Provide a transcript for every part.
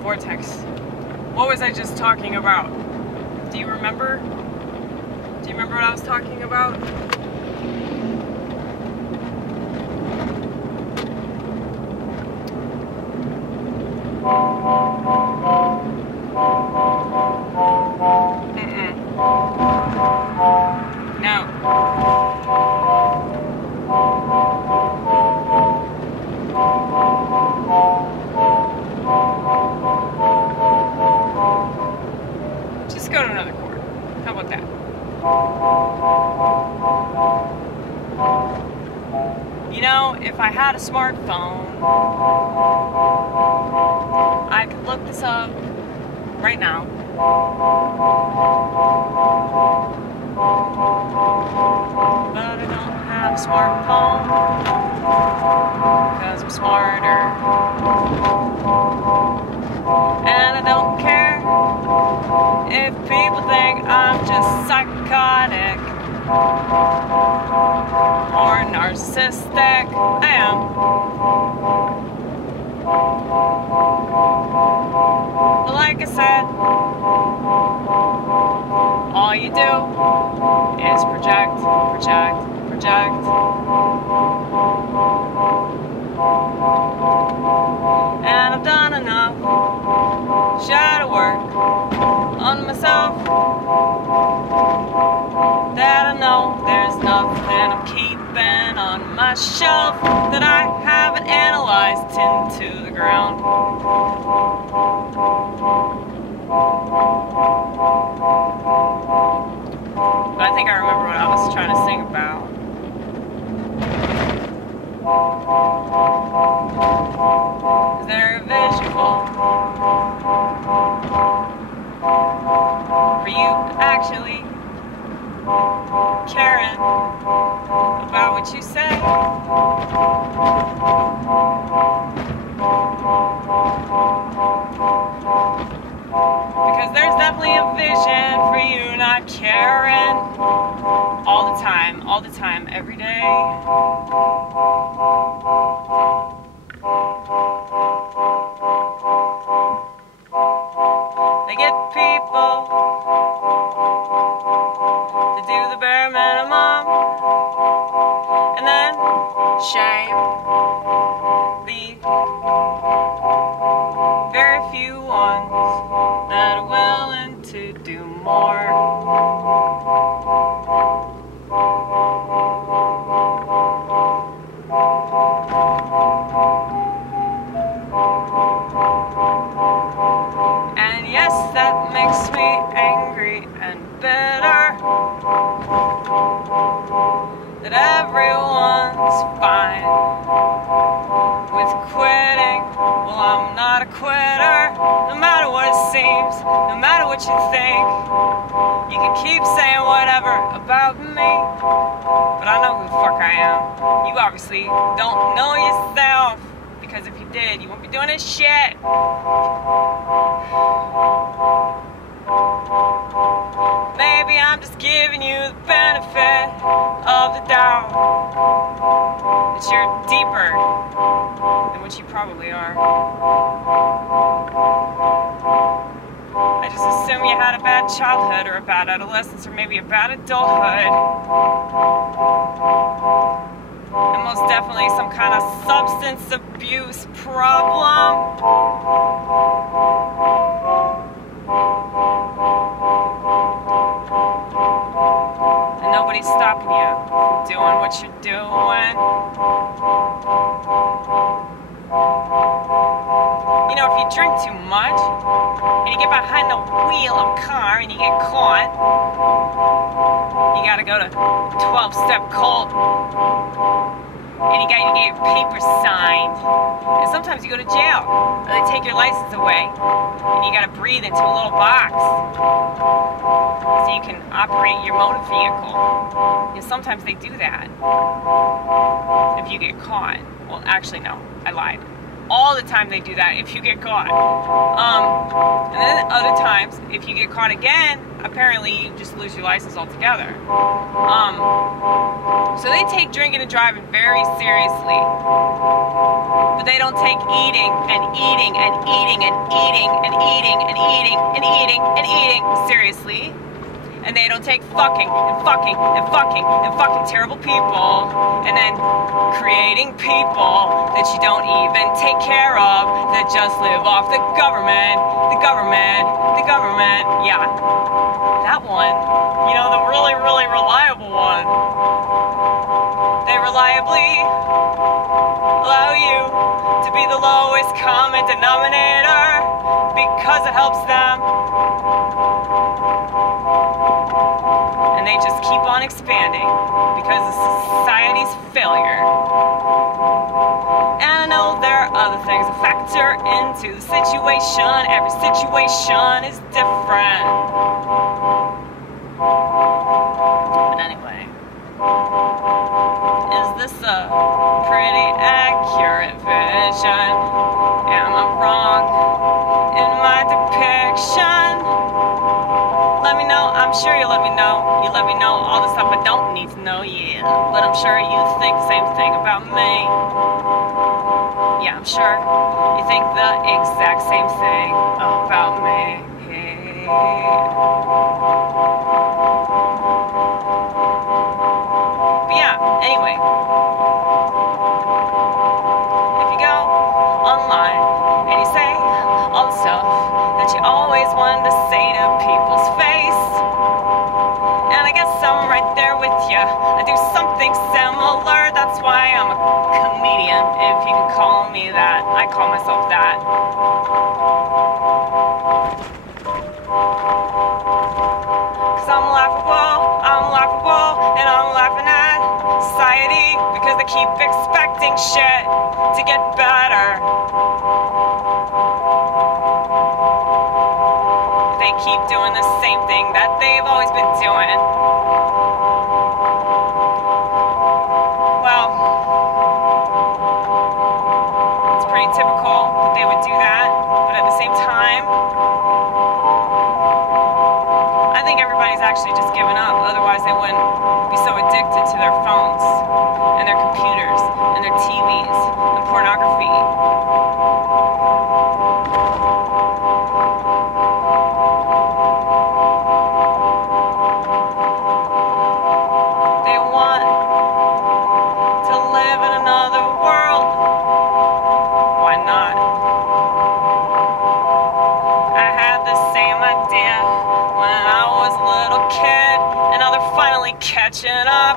vortex. What was I just talking about? Do you remember? Do you remember what I was talking about? No. Just go to another chord. How about that? You know, if I had a smartphone, I could look this up right now. But I don't have a smartphone, because I'm smarter. And I don't care if people think I'm just psychotic or narcissistic. I am. But like I said, all you do is project, project, project. And I've done enough shadow work on myself that I know there's nothing I'm keeping on my shelf that I haven't analyzed into the ground. But I think I remember what I was trying to sing about. Is there a visual for you actually caring about what you say? Because there's definitely a vision for you not caring all the time, every day. They get people to do the bare minimum and then shame the very few ones that are willing to do more. And yes, that makes me angry and bitter that everyone's fine with quitting. Well, I'm not a quitter, no matter what it seems, no matter what you think. You can keep saying whatever about me, but I know who the fuck I am. You obviously don't know yourself, because if you did, you wouldn't be doing this shit. Maybe I'm just giving you the benefit of the doubt that you're deeper than what you probably are. I just assume you had a bad childhood or a bad adolescence or maybe a bad adulthood. And most definitely some kind of substance abuse problem. And nobody's stopping you from doing what you're doing. You know, if you drink too much and you get behind the wheel of a car and you get caught, you gotta go to 12-step cult. And you gotta get your papers signed. And sometimes you go to jail. Or they take your license away. And you gotta breathe into a little box so you can operate your motor vehicle. And sometimes they do that if you get caught. Well, actually, no. I lied. All the time they do that if you get caught. And then other times, if you get caught again, apparently you just lose your license altogether. So they take drinking and driving very seriously, but they don't take eating and eating and eating and eating and eating and eating and eating and eating seriously. And they don't take fucking and fucking and fucking and fucking terrible people and then creating people that you don't even take care of, that just live off the government, yeah. That one, you know, the really, really reliable one. They reliably allow you to be the lowest common denominator because it helps them. And they just keep on expanding because of society's failure. And I know there are other things that factor into the situation. Every situation is different. But anyway, is this a pretty accurate vision? Am I wrong in my depiction? Let me know, I'm sure you'll let me know. You let me know all the stuff I don't need to know, yeah. But I'm sure you think the same thing about me. Yeah, I'm sure you think the exact same thing about me. But yeah, anyway. If you go online and you say all the stuff that you always wanted to say to people's face, and I guess I'm right there with you. I do something similar, that's why I'm a comedian, if you can call me that. I call myself that. Cause I'm laughable, and I'm laughing at society because they keep expecting shit to get better. They keep doing the same thing that they've always been doing. Well, it's pretty typical that they would do that, but at the same time, I think everybody's actually just given up, otherwise they wouldn't be so addicted to their phones and their computers and their TVs and pornography. Catching up,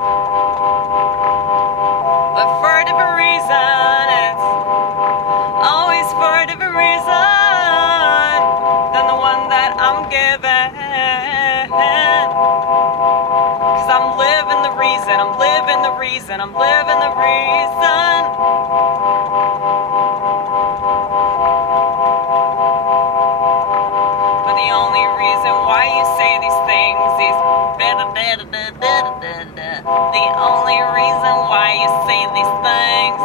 but for a different reason. It's always for a different reason than the one that I'm given. Cause I'm living the reason, I'm living the reason, I'm living the reason. But the only reason why you say these things, the only reason why you say these things,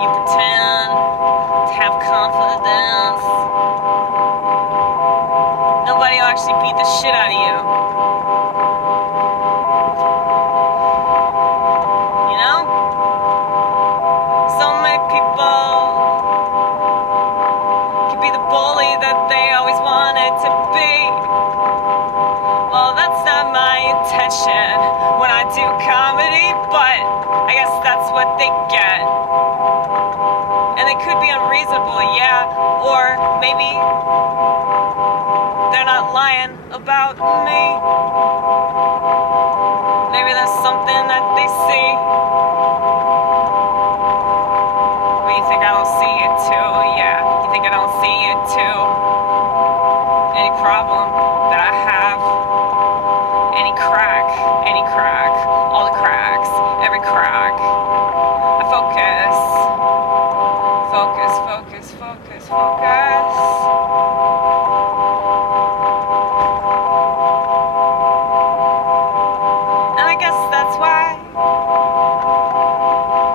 you pretend to have confidence. Nobody will actually beat the shit out of you. You know? So many people can be the bully that they always wanted to be. Well, that's not my intention when I do comedy, but I guess that's what they get. And they could be unreasonable, yeah, or maybe they're not lying about me. Maybe that's something that they see. But you think I don't see it too? Yeah, you think I don't see it too? Any problem that I have? Any crack, all the cracks, every crack. I focus. And I guess that's why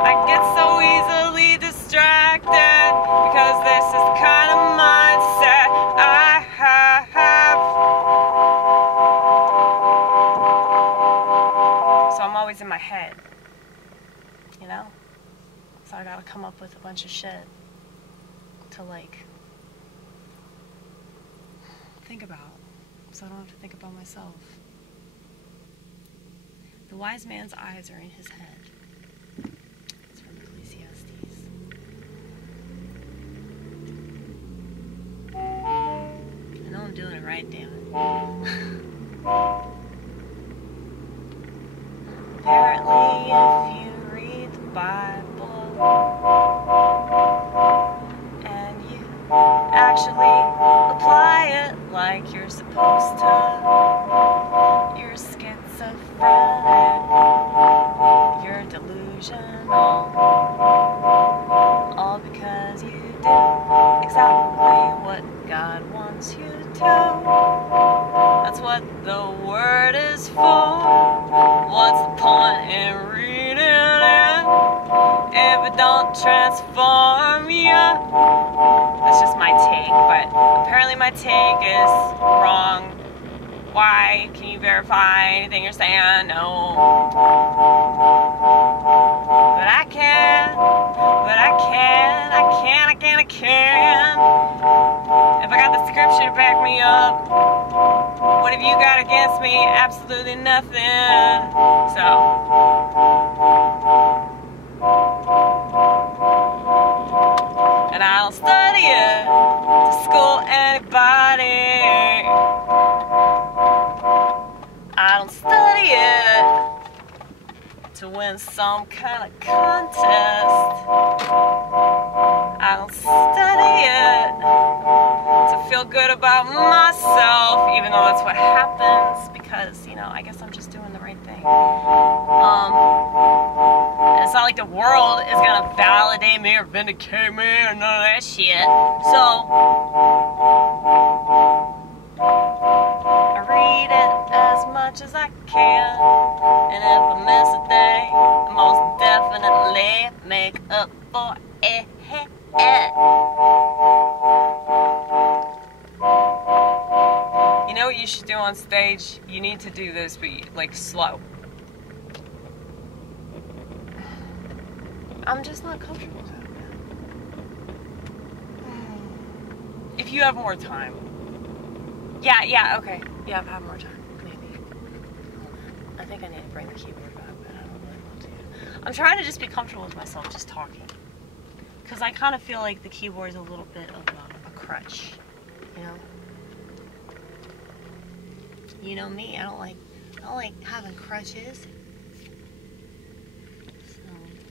I get so easily distracted, because this is the kind of mindset I have. come up with a bunch of shit to, like, think about, so I don't have to think about myself. The wise man's eyes are in his head. It's from Ecclesiastes. I know I'm doing it right, damn it. Apparently, if you read the Bible and you actually apply it like you're supposed to, you're schizophrenic, you're delusional, all because you do exactly what God wants you to do. That's what the word is for. What's the point in reading it if it don't transform you? That's just my take, but apparently my take is wrong. Why? Can you verify anything you're saying? No. But I can. But I can. I can. If I got the scripture to back me up, what have you got against me? Absolutely nothing. So. And I don't study it to school anybody. I don't study it to win some kind of contest. I don't study it to feel good about myself, even though that's what happens, because, you know, I guess I'm just doing the right thing. And it's not like the world is gonna validate me or vindicate me or none of that shit. So, I read it as much as I can, and if I miss a day, I most definitely make up for it. You know what you should do on stage? You need to do this, but like slow. I'm just not comfortable with that, man. If you have more time. Yeah, okay. Yeah, I've had more time. Maybe. I think I need to bring the keyboard back, but I don't really want to. I'm trying to just be comfortable with myself just talking. Because I kind of feel like the keyboard is a little bit of a crutch, you know? You know me, I don't like having crutches. So,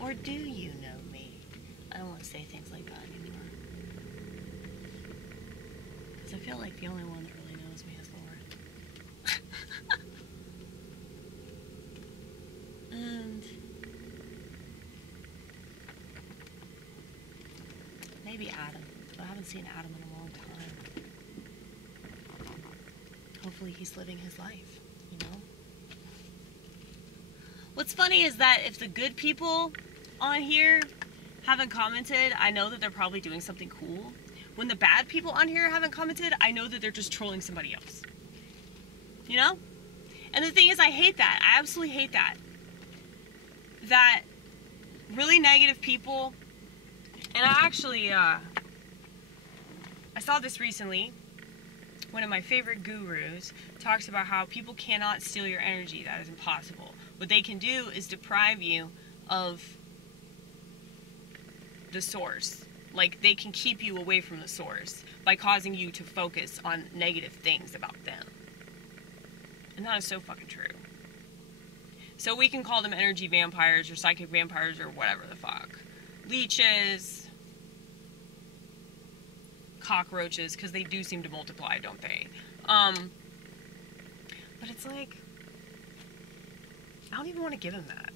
or do you know me? I don't want to say things like that anymore. Because I feel like the only one that really knows me is Laura. And maybe Adam, but I haven't seen Adam in a long time. Hopefully he's living his life, you know? What's funny is that if the good people on here haven't commented, I know that they're probably doing something cool. When the bad people on here haven't commented, I know that they're just trolling somebody else. You know? And the thing is, I hate that. I absolutely hate that. That really negative people. And I actually, I saw this recently. One of my favorite gurus talks about how people cannot steal your energy. That is impossible. What they can do is deprive you of the source. Like, they can keep you away from the source by causing you to focus on negative things about them. And that is so fucking true. So we can call them energy vampires or psychic vampires or whatever the fuck. Leeches. Cockroaches, because they do seem to multiply, don't they? But it's like, I don't even want to give them that.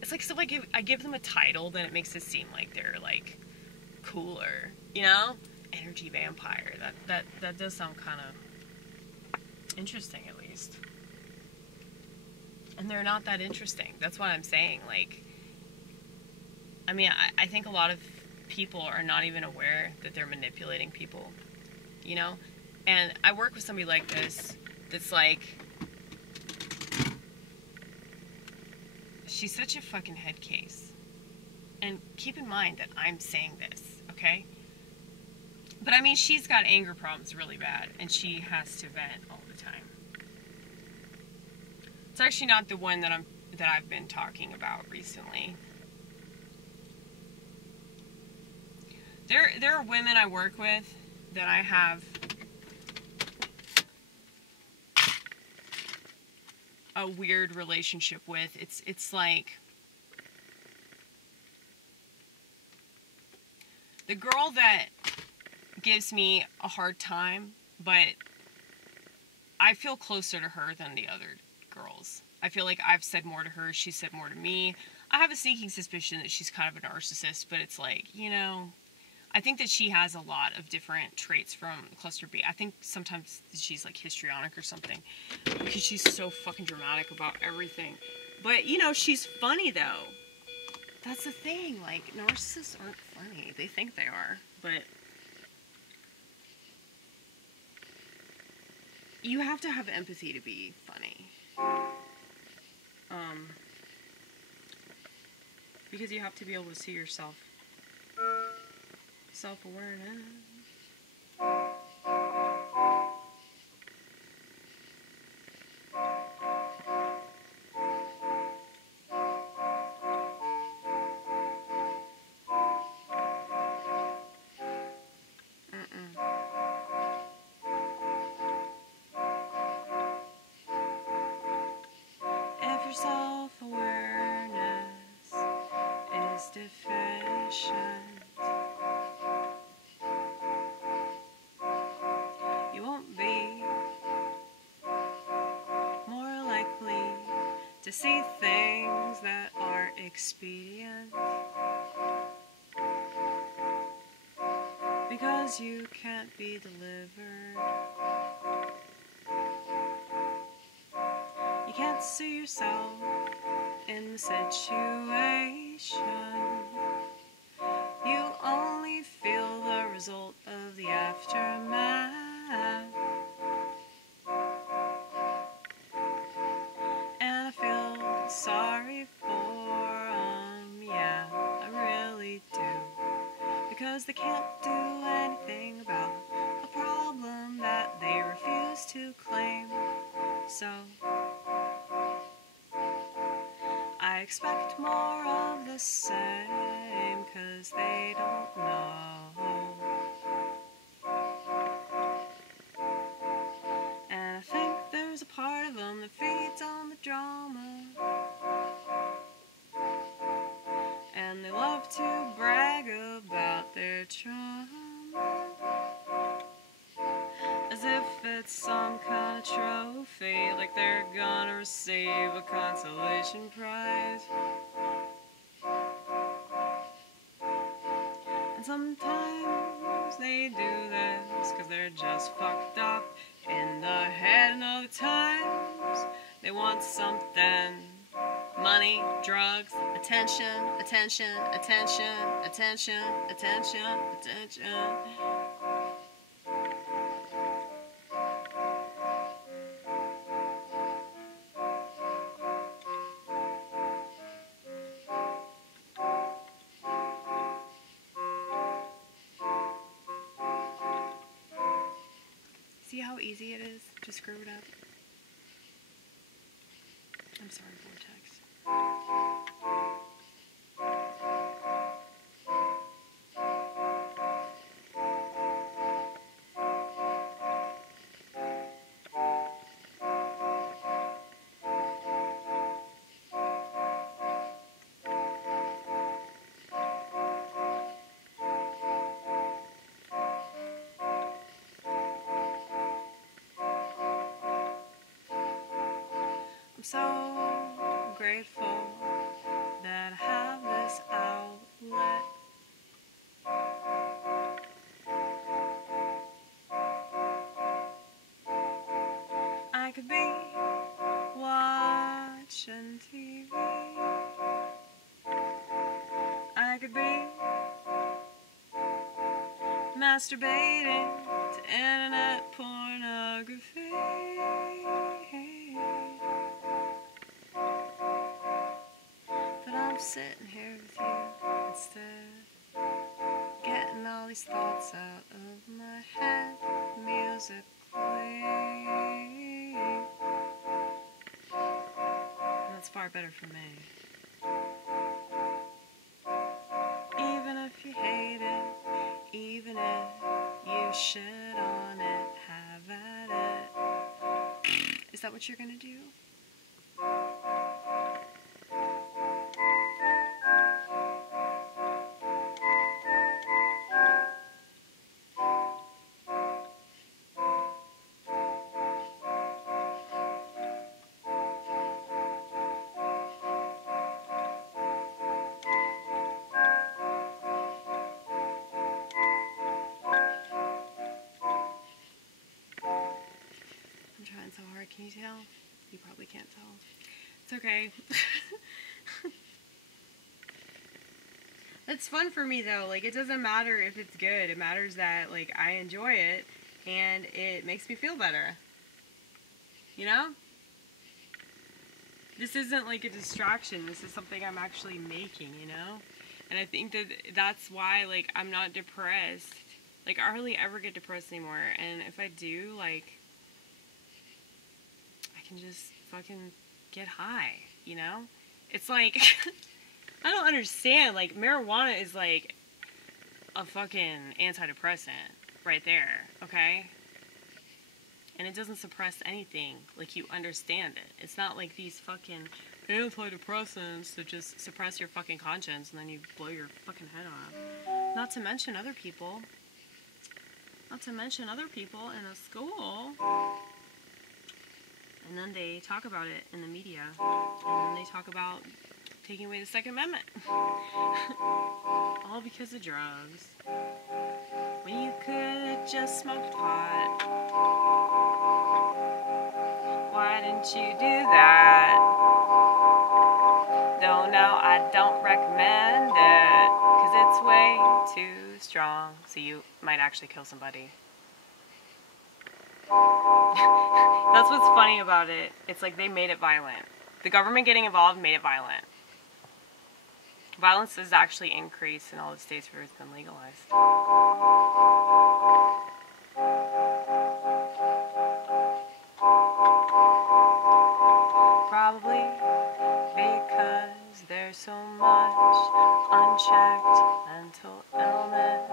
It's like, so I give them a title, then it makes it seem like they're like cooler, you know? Energy vampire. That does sound kind of interesting, at least. And they're not that interesting. That's what I'm saying. Like, I mean, I think a lot of people are not even aware that they're manipulating people, you know? And I work with somebody like this that's like, she's such a fucking head case. And keep in mind that I'm saying this, okay? But I mean, she's got anger problems really bad, and she has to vent all the time. It's actually not the one that I've been talking about recently. There are women I work with that I have a weird relationship with. It's like the girl that gives me a hard time, but I feel closer to her than the other girls. I feel like I've said more to her, she's said more to me. I have a sneaking suspicion that she's kind of a narcissist, but it's like, you know, I think that she has a lot of different traits from cluster B. I think sometimes she's like histrionic or something, because she's so fucking dramatic about everything. But, you know, she's funny though. That's the thing, like, narcissists aren't funny. They think they are, but you have to have empathy to be funny. Because you have to be able to see yourself. Self-awareness. If your self-awareness is deficient, you won't be more likely to see things that are expedient, because you can't be delivered. You can't see yourself in the situation. You only feel the result of the aftermath. And I feel sorry for them, yeah, I really do. Because they can't do anything about a problem that they refuse to claim. So I expect more of the same, 'cause they don't know. And I think there's a part of them that feeds on the drama, and they love to brag about their trauma, as if it's some kind of trophy, like they're gonna receive a consolation prize. And sometimes they do this 'cause they're just fucked up in the head, and other times they want something. Money, drugs, attention, attention, attention, attention, attention, attention. See how easy it is to screw it up? I'm sorry, Vortex. I'm so grateful that I have this outlet. I could be watching TV. I could be masturbating to internet pornography. But I'm sitting here with you, and it. Getting all these thoughts out of my head musically. That's far better for me. Even if you hate it, even if you shit on it, have at it. Is that what you're gonna do? I'm trying so hard, can you tell? You probably can't tell. It's okay. It's fun for me though, like it doesn't matter if it's good, it matters that like I enjoy it and it makes me feel better. You know? This isn't like a distraction, this is something I'm actually making, you know? And I think that that's why like I'm not depressed. Like I hardly ever get depressed anymore, and if I do, like I can just fucking get high, you know? It's like I don't understand, like marijuana is like a fucking antidepressant right there, okay? And it doesn't suppress anything, like you understand it. It's not like these fucking antidepressants that just suppress your fucking conscience and then you blow your fucking head off. Not to mention other people. Not to mention other people in a school. And then they talk about it in the media. And then they talk about taking away the Second Amendment. All because of drugs. When you could just smoke pot. Why didn't you do that? Though no, I don't recommend it. Because it's way too strong. So you might actually kill somebody. That's what's funny about it. It's like they made it violent. The government getting involved made it violent. Violence has actually increased in all the states where it's been legalized. Probably because there's so much unchecked mental illness.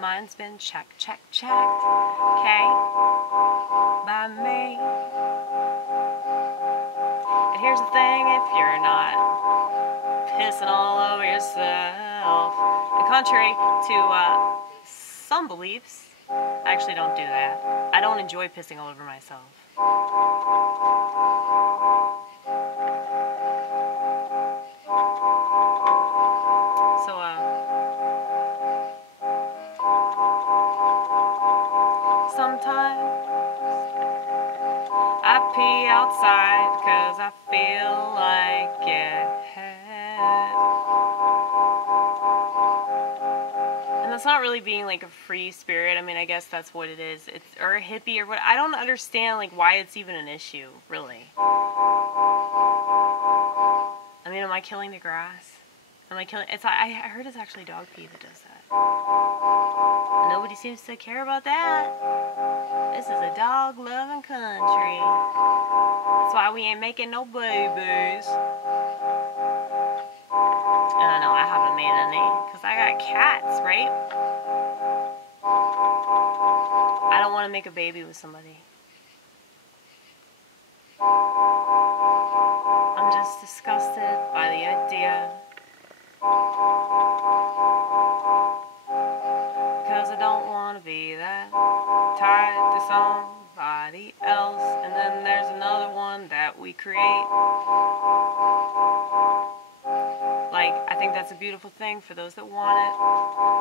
Mine's been checked, okay, by me. And here's the thing, if you're not pissing all over yourself, and contrary to some beliefs, I actually don't do that. I don't enjoy pissing all over myself. So, sometimes I pee outside 'cause I feel like it. And that's not really being like a free spirit. I mean, I guess that's what it is. It's or a hippie or what. I don't understand like why it's even an issue, really. I mean, am I killing the grass? Am I killing? I heard it's actually dog pee that does that. Nobody seems to care about that. This is a dog-loving country. That's why we ain't making no babies. And I know I haven't made any, because I got cats, right? I don't want to make a baby with somebody. I'm just disgusted by the idea. Because I don't want to be that tied to somebody else. And then there's another one that we create. Like, I think that's a beautiful thing for those that want it.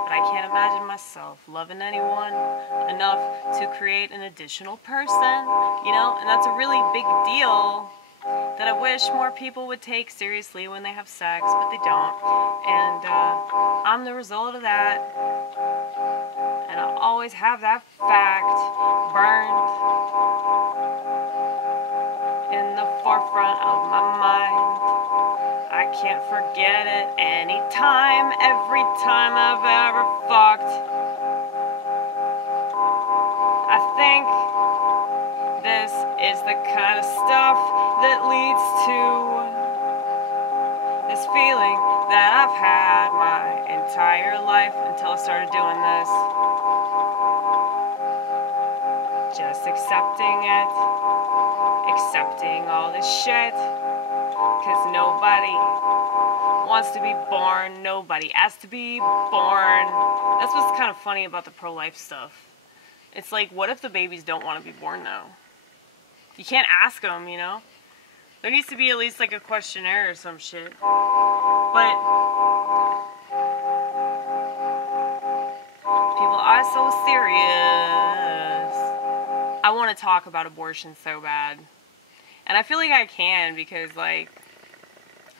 But I can't imagine myself loving anyone enough to create an additional person, you know? And that's a really big deal that I wish more people would take seriously when they have sex, but they don't. And I'm the result of that. And I always have that fact burned in the forefront of my mind. I I can't forget it anytime, every time I've ever fucked. I think this is the kind of stuff that leads to this feeling that I've had my entire life until I started doing this. Just accepting it, accepting all this shit, cause nobody wants to be born, nobody has to be born. That's what's kind of funny about the pro-life stuff. It's like, what if the babies don't want to be born though? You can't ask them, you know? There needs to be at least like a questionnaire or some shit. But people are so serious. I want to talk about abortion so bad. And I feel like I can because, like,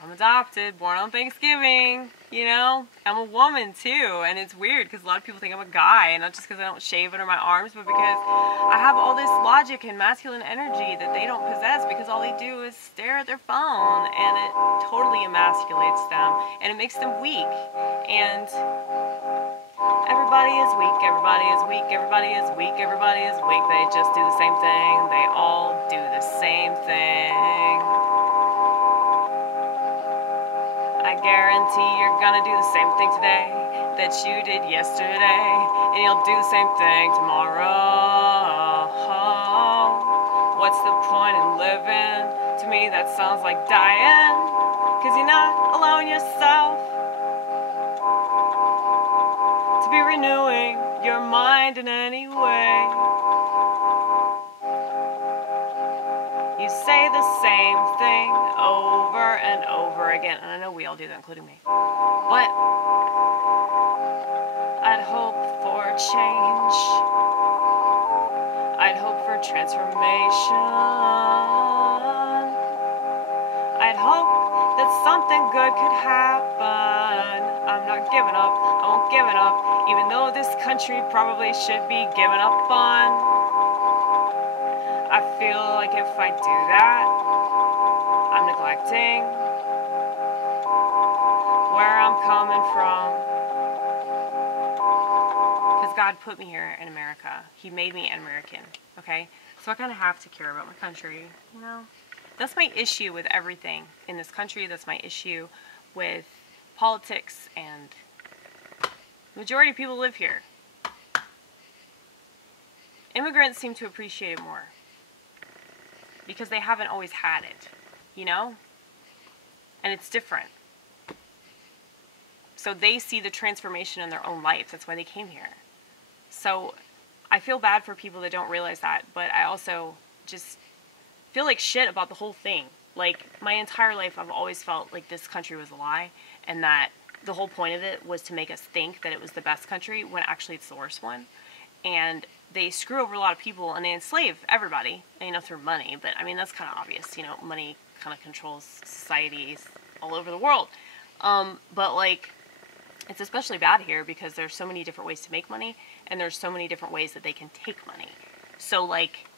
I'm adopted, born on Thanksgiving, you know? I'm a woman, too, and it's weird because a lot of people think I'm a guy, and not just because I don't shave under my arms, but because I have all this logic and masculine energy that they don't possess because all they do is stare at their phone, and it totally emasculates them, and it makes them weak, and everybody is weak, everybody is weak, everybody is weak, everybody is weak, they just do the same thing, they all do the same thing. I guarantee you're gonna do the same thing today that you did yesterday, and you'll do the same thing tomorrow. What's the point in living? To me that sounds like dying, cause you're not allowing yourself to be renewing your mind in any way. You say the same thing over and over again, and I know we all do that, including me. But I'd hope for change. I'd hope for transformation. I'd hope that something good could happen. I'm not giving up, I won't give it up, even though this country probably should be given up on. I feel like if I do that, I'm neglecting where I'm coming from. Because God put me here in America. He made me an American, okay? So I kind of have to care about my country, you know? That's my issue with everything in this country. That's my issue with politics, and the majority of people live here. Immigrants seem to appreciate it more because they haven't always had it, you know? And it's different. So they see the transformation in their own life. That's why they came here. So I feel bad for people that don't realize that, but I also just feel like shit about the whole thing. Like, my entire life I've always felt like this country was a lie, and that the whole point of it was to make us think that it was the best country when actually it's the worst one. And they screw over a lot of people, and they enslave everybody, you know, through money. But I mean, that's kind of obvious, you know, money kind of controls societies all over the world. But like, it's especially bad here because there's so many different ways to make money, and there's so many different ways that they can take money. So like,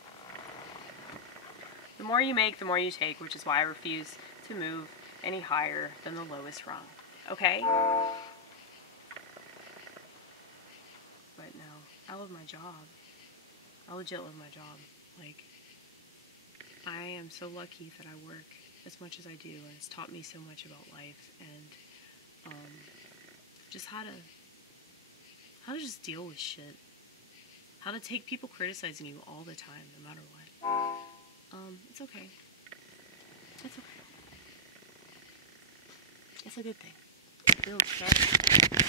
the more you make, the more you take, which is why I refuse to move any higher than the lowest rung. Okay? But no, I love my job. I legit love my job. Like, I am so lucky that I work as much as I do, and it's taught me so much about life, and just how to just deal with shit. How to take people criticizing you all the time, no matter what. It's okay. It's okay. It's a good thing. It builds trust.